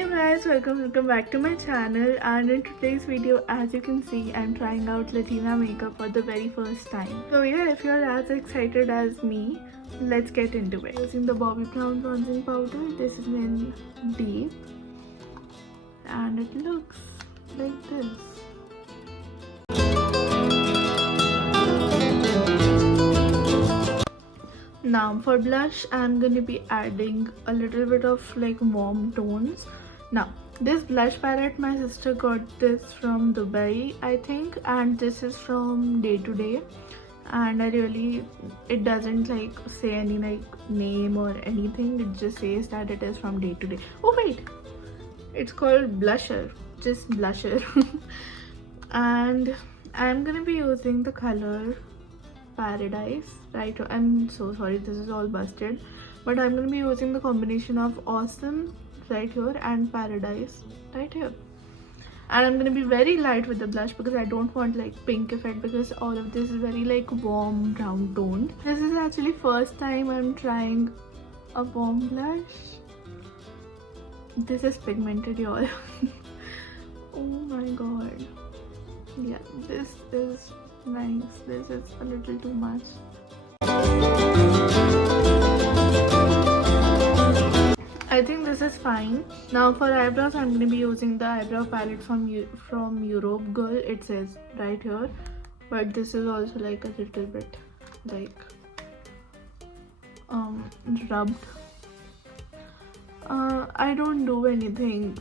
Hey guys, welcome back to my channel, and in today's video, as you can see, I'm trying out Latina makeup for the very first time. So yeah, if you're as excited as me, let's get into it. Using the Bobbi Brown bronzing powder. This is in deep and it looks like this. Now for blush, I'm gonna be adding a little bit of like warm tones. Now this blush palette, my sister got this from Dubai, I think, and this is from Day to Day, and it doesn't like say any like name or anything. It just says that it is from Day to Day. Oh wait, it's called blusher, just blusher. And I'm gonna be using the color Paradise, right? I'm so sorry, this is all busted, but I'm gonna be using the combination of Awesome right here and Paradise right here. And I'm gonna be very light with the blush because I don't want like pink effect, because all of this is very like warm brown toned. This is actually first time I'm trying a warm blush. This is pigmented, y'all. Oh my god. Yeah, this is nice. This is a little too much. I think this is fine. Now for eyebrows, I'm going to be using the eyebrow palette from Europe Girl. It says right here, but this is also like a little bit like rubbed. I don't do anything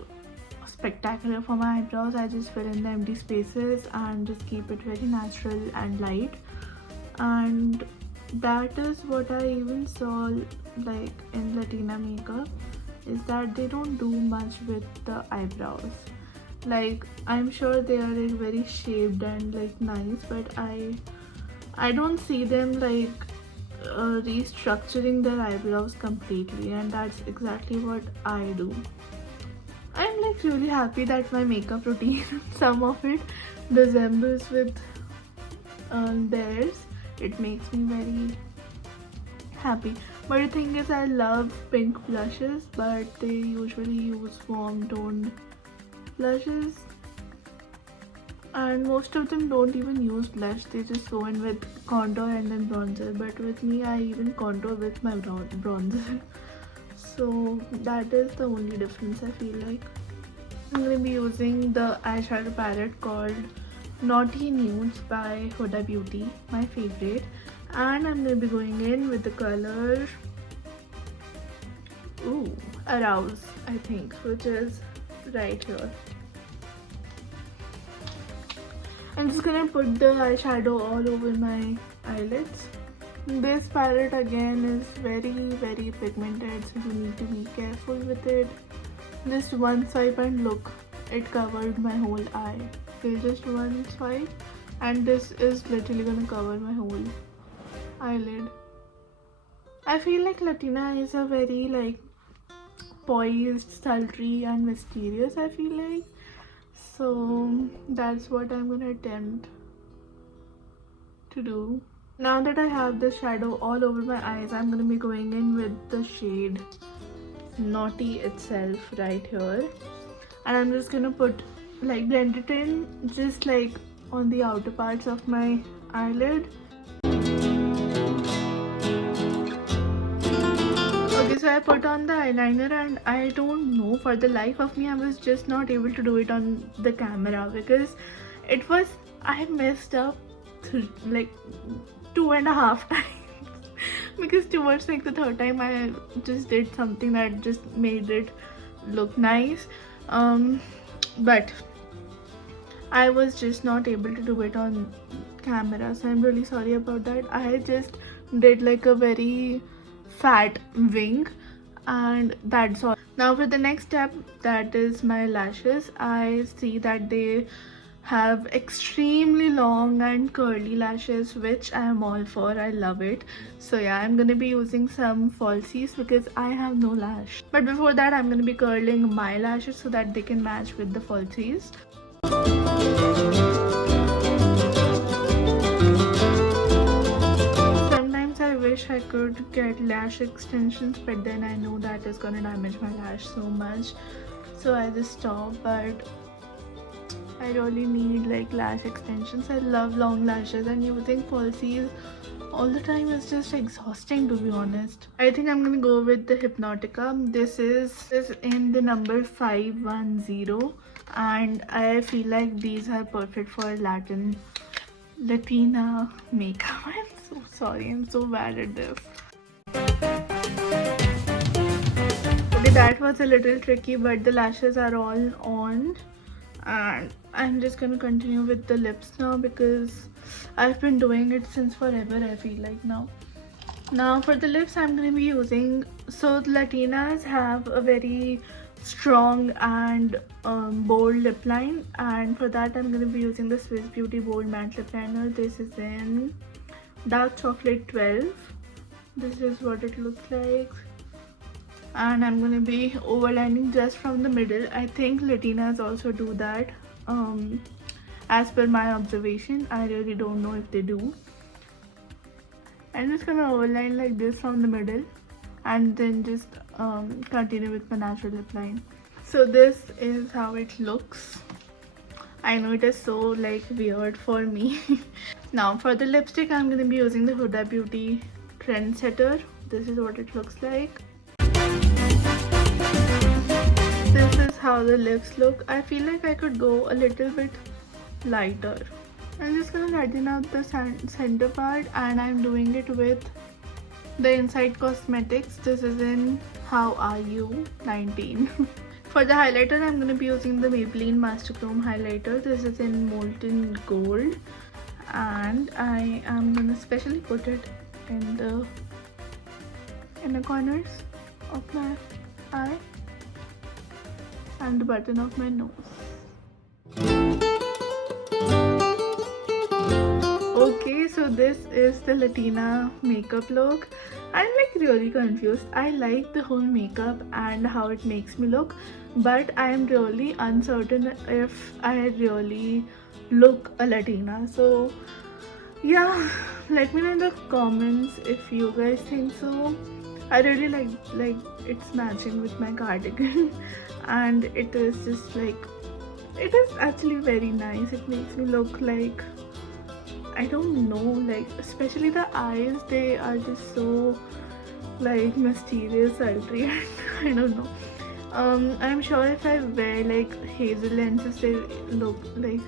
spectacular for my eyebrows. I just fill in the empty spaces and just keep it very natural and light, and that is what I even saw like in Latina Makeup, is that they don't do much with the eyebrows. Like I'm sure they are like very shaped and like nice, but I don't see them like restructuring their eyebrows completely, and that's exactly what I do. I'm like really happy that my makeup routine, some of it resembles with theirs. It makes me very happy. But the thing is, I love pink blushes, but they usually use warm toned blushes, and most of them don't even use blush. They just go in with contour and then bronzer, but with me, I even contour with my bronzer. So that is the only difference, I feel like. I'm going to be using the eyeshadow palette called Naughty Nudes by Huda Beauty, my favorite. And I'm going to be going in with the color Arouse, I think, which is right here. I'm just going to put the eyeshadow all over my eyelids. This palette again is very pigmented, so you need to be careful with it. Just one swipe and look, it covered my whole eye. Okay, just one swipe and this is literally gonna cover my whole eyelid. I feel like Latina is a very like poised, sultry and mysterious, I feel like. So that's what I'm gonna attempt to do. Now that I have the shadow all over my eyes, I'm gonna be going in with the shade Naughty itself right here, and I'm just gonna put like blend it in just like on the outer parts of my eyelid. Okay, so I put on the eyeliner, and I don't know, for the life of me, I was just not able to do it on the camera because I messed up like 2.5 times. Because towards like the third time I just did something that just made it look nice, but I was just not able to do it on camera, so I'm really sorry about that. I just did like a very fat wing, and that's all. Now for the next step, that is my lashes. I see that they have extremely long and curly lashes, which I am all for. I love it. So yeah, I'm gonna be using some falsies because I have no lash. But before that, I'm gonna be curling my lashes so that they can match with the falsies. Sometimes I wish I could get lash extensions, but then I know that is gonna damage my lash so much. so I just stopped. But I really need like lash extensions. I love long lashes, and using falsies all the time is just exhausting, to be honest. I think I'm gonna go with the Hypnotica. This is in the number 510, and I feel like these are perfect for Latina makeup. I'm so sorry, I'm so bad at this. Okay, that was a little tricky, but the lashes are all on, and I'm just gonna continue with the lips now because I've been doing it since forever, I feel like now. Now for the lips, I'm gonna be using, so Latinas have a very strong and bold lip line, and for that I'm gonna be using the Swiss Beauty Bold Matte Lip Liner. This is in Dark Chocolate 12. This is what it looks like, and I'm gonna be overlining just from the middle. I think Latinas also do that, as per my observation. I really don't know if they do. I'm just gonna overline like this from the middle, and then just continue with my natural lip line. So this is how it looks. I know it is so like weird for me. Now for the lipstick, I'm gonna be using the Huda Beauty Trendsetter. This is what it looks like. This is how the lips look. I feel like I could go a little bit lighter. I'm just gonna lighten up the center part, and I'm doing it with the Inside Cosmetics. This is in How Are You 19. For the highlighter, I'm gonna be using the Maybelline Master Chrome highlighter. This is in Molten Gold, and I am gonna specially put it in the inner corners of my eye and the button of my nose. Okay, so this is the Latina makeup look. I'm like really confused. I like the whole makeup and how it makes me look, but I am really uncertain if I really look a Latina. So yeah, let me know in the comments if you guys think so. I really like it's matching with my cardigan and it is just like, it is actually very nice. It makes me look like, I don't know, like especially the eyes, they are just so like mysterious, sultry. I don't know. I'm sure if I wear like hazel lenses, they look like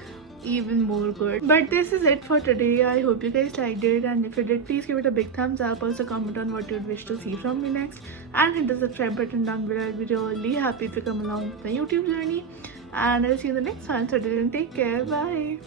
even more good. But this is it for today. I hope you guys liked it, and if you did, please give it a big thumbs up. Also comment on what you'd wish to see from me next, and hit the subscribe button down below. I'll be really happy if you come along with my YouTube journey, and I'll see you in the next one. So till then, take care, bye.